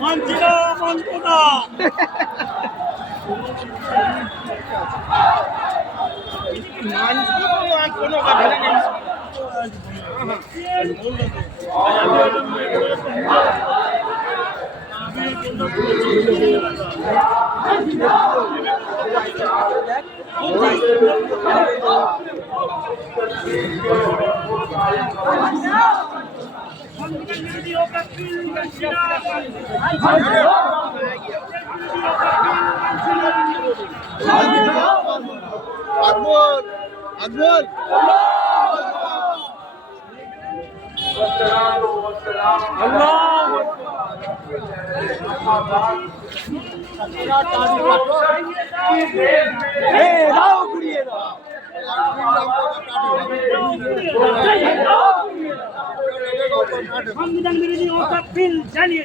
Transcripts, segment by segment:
মানছিনা মানবো না। কোনো কথা নেই। আকবর আকবর সংবিধান বিরোধী ওটা বিল চালিয়ে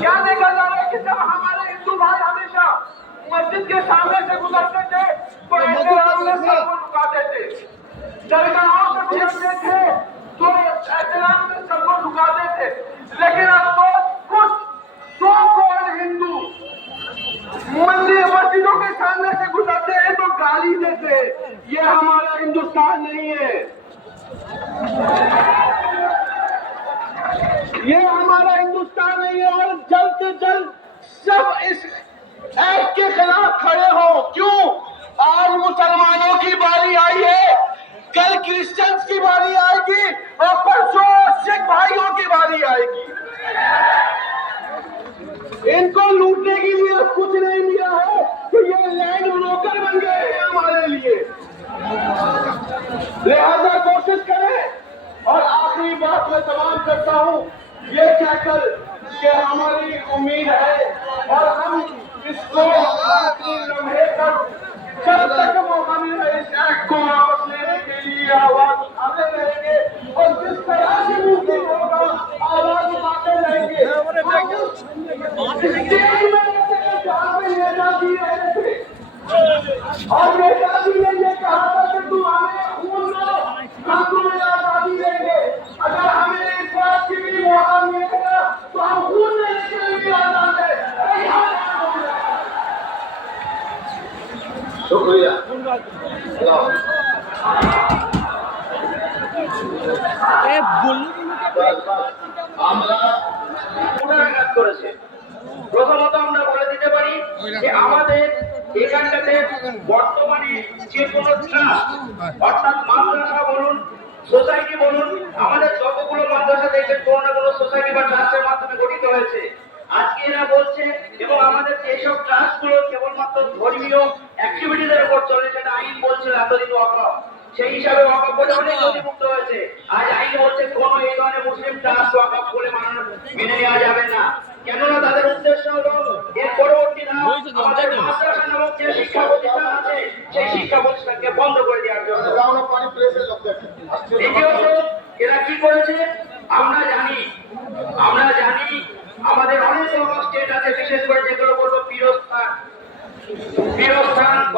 क्या देखा जा रहा है कि जब हमारे हिंदू भाई हमेशा मस्जिद के सामने से गुजरते थे तो एहतराम से सबको झुकाते थे, दरगाहों से गुजरते थे तो एहतराम से सबको झुकाते थे। लेकिन अफसोस कुछ सो कौन हिंदू मस्जिदों के सामने से गुजरते हैं तो गाली देते। ये हमारा हिंदुस्तान नहीं है, ये हमारा हिंदुस्तान नहीं है। और जल्द से जल्द सब इस एक्ट के खिलाफ खड़े हो। क्यों? आज मुसलमानों की बारी आई है, कल क्रिश्चियंस की बारी आएगी और परसों सिख भाइयों की बारी आएगी। इनको लूटने के लिए कुछ नहीं मिला है तो ये लैंड ब्रोकर बन गए हैं हमारे लिए। लिहाजा कोशिश करें। और आखिरी बात मैं तमाम करता हूं ये कहकर कि हमारी उम्मीद है और हम इसको आखिरी लम्हे तक जब तक और ये दादी ये कहा था कि तू हमें खून दो, हम तुम्हें आजादी देंगे। अगर हमें इस बात की भी मौका मिलेगा तो हम खून देने के लिए भी आजाद हैं। शुक्रिया। আমরা পুনরাঘাত করেছে। প্রথমত আমরা বলে দিতে পারি যে আমাদের এখানটাতে বর্তমানে যে কোনো ট্রাস্ট অর্থাৎ মাদ্রাসা বলুন, সোসাইটি বলুন, আমাদের যতগুলো মাদ্রাসা দেখবেন কোনো না কোনো সোসাইটি বা ট্রাস্টের মাধ্যমে গঠিত হয়েছে। আজকে এরা বলছে এবং আমাদের যেসব ট্রাস্টগুলো কেবলমাত্র ধর্মীয় অ্যাক্টিভিটিদের উপর চলে, সেটা আইন বলছে এতদিন ওয়াকফ, সেই হিসাবে ওয়াকফ বলে অনেক নথিভুক্ত হয়েছে। আজ আইন বলছে কোন এই ধরনের মুসলিম ট্রাস্ট ওয়াকফ বলে মেনে নেওয়া যাবে না। কেননা তাদের উদ্দেশ্য হলো এর পরবর্তী ধাপ আমাদের মাদ্রাসা নামক যে শিক্ষা প্রতিষ্ঠান আছে সেই শিক্ষা প্রতিষ্ঠানকে বন্ধ করে দেওয়ার জন্য। দ্বিতীয়ত এরা কি করেছে আমরা জানি আমাদের অনেক স্টেট আছে, বিশেষ করে যেগুলো বলবো পীরস্থান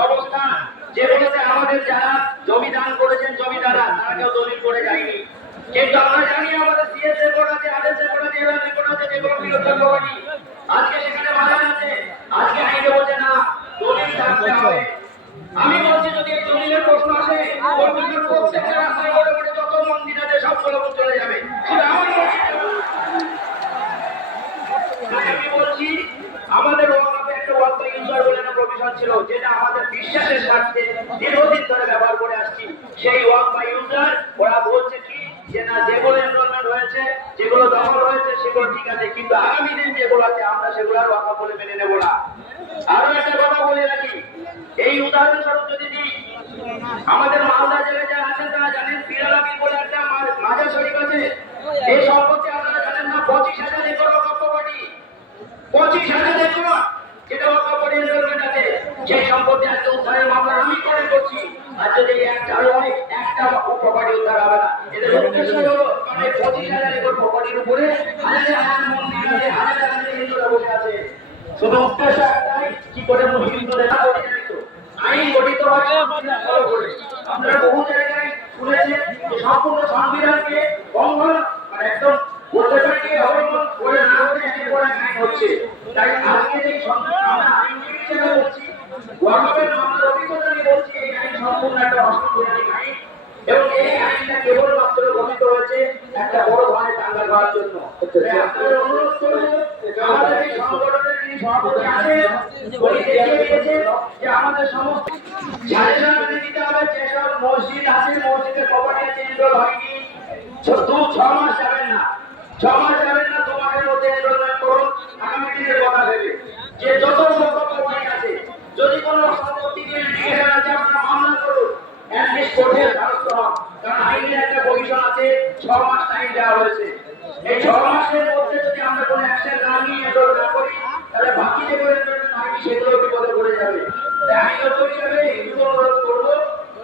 অবস্থান, যেগুলোতে আমাদের যারা জমি দান করেছেন জমিদাররা তারা কেউ দলিল করে যায়নি। কিন্তু আমরা জানি আমাদের সিএস রেকর্ড আছে, আরএস রেকর্ড আছে, এলআর রেকর্ড আছে, যেগুলো পীরস্থান ভবানী আজকে সেখানে বাধা আছে। আজকে আইনে বলছে না দলিল থাকতে হবে। আমি বলছি যদি এই দলিলের প্রশ্ন আসে কলকাতার প্রত্যেকটা রাস্তায় বড় বড় যত মন্দির আছে সবগুলো চলে যাবে। শুধু আমার আমি বলছি আমাদের ওয়াকফে একটা ওয়াকফ ইউজার বলে একটা প্রভিশন ছিল, যেটা আমাদের বিশ্বাসের স্বার্থে দীর্ঘদিন ধরে ব্যবহার করে আসছি। সেই ওয়াকফ ইউজার ওরা বলছে কি যে না যেগুলো এনরোলমেন্ট হয়েছে, যেগুলো দখল হয়েছে সেগুলো ঠিক আছে, কিন্তু আগামী দিন যেগুলো আছে আমরা সেগুলো আর ওয়াকফ বলে মেনে নেব না। আরো একটা কথা বলে রাখি, এই উদাহরণস্বরূপ যদি দিই, আমাদের মালদা জেলায় যারা আছেন তারা জানেন পিরালাপি বলে একটা মাজার শরীফ আছে। এই সম্পত্তি আপনারা জানেন না 25,000 একর ওয়াকফ প্রপার্টি, 25,000 একর যেটা ওয়াকফ প্রপার্টি এনরোলমেন্ট আছে। সেই সম্পত্তি আজকে উদ্ধারের মামলা আমি করছি। আর যদি একটা ওয়াকফ প্রপার্টি উদ্ধার হবে না, এদের উদ্দেশ্য হলো মানে 25,000 একর প্রপার্টির উপরে হাজার হাজার মন্দির আছে, হাজার হাজার হিন্দুরা বসে আছে। শুধু উদ্দেশ্য একটাই কি করে হিন্দুদের আইন গঠিত হয় ফলো করে। আপনারা বহু জায়গায় শুনেছেন যে সম্পূর্ণ সংবিধানকে লঙ্ঘন মানে একদম অবলম্বন করে না করে একের পর এক আইন হচ্ছে। তাই আজকে যে আমরা আইন হিসেবে বলছি, ওয়াকফের মামলার অভিজ্ঞতা নিয়ে বলছি, এই আইন সম্পূর্ণ একটা অসাংবিধানিক আইন এবং এই আইনটা কেবলমাত্র গঠিত হয়েছে একটা বড় ধরনের দাঙ্গা করার জন্য। আপনাদের অনুরোধ করব আমাদের এই সংগঠনের যিনি সভাপতি আছেন উনি দেখিয়ে দিয়েছেন যে আমাদের সমস্ত সাজেশন মেনে দিতে হবে। যেসব মসজিদ আছে মসজিদের প্রপার্টি এনরোল হয়নি 6 মাস যাবেন না, 6 মাস যাবেন না, 2 মাসের মধ্যে এনরোলমেন্ট করুন। আগামী দিনের কথা ভেবে যে যত প্রপার্টি আছে যদি কোনো সম্পত্তি নিয়ে লিটিগেশন আছে আপনারা মামলা করুন, অ্যাটলিস্ট কোর্টের দ্বারস্থ হন। কারণ আইনে একটা প্রভিশন আছে 6 মাস টাইম দেওয়া হয়েছে। এই 6 মাসের মধ্যে যদি আমরা কোনো অ্যাকশন না নিয়ে এনরোল না করি তাহলে বাকি যেগুলো এনরোলমেন্ট হয়নি সেগুলো বিপদে পড়ে যাবে। তাই আইনত হিসাবে একটু অনুরোধ করবো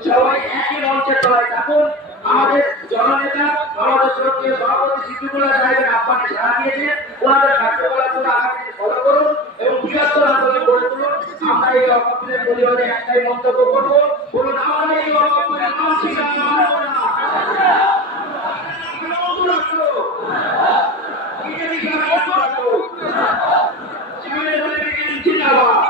সবাই একই মঞ্চের তলায় থাকুন। আমাদের জননেতা আমাদের শ্রদ্ধেয় সভাপতি সিদ্দিকুল্লাহ সাহেবের আহ্বানে সাড়া দিয়েছেন, ওনাদের কার্যকলাপগুলো আগামী দিনে ফলো করুন এবং বৃহত্তর আন্দোলন গড়ে তুলুন। আমরা এই ওয়াকফের প্রতিবাদে একটাই মন্তব্য করবো, বলুন আমরা এই ওয়াকফের মানছি না, মানব না। জিন্দাবাদ।